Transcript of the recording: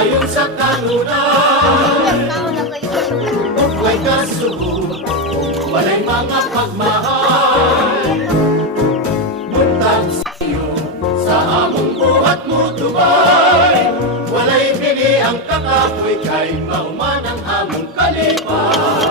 Ayon sa kanunay, may kasubo, walay mga pagmahal. Buntag sa iyo, sa among buhat mo tubay, walay bini ang kakapoy kay pauman ang among kalipay.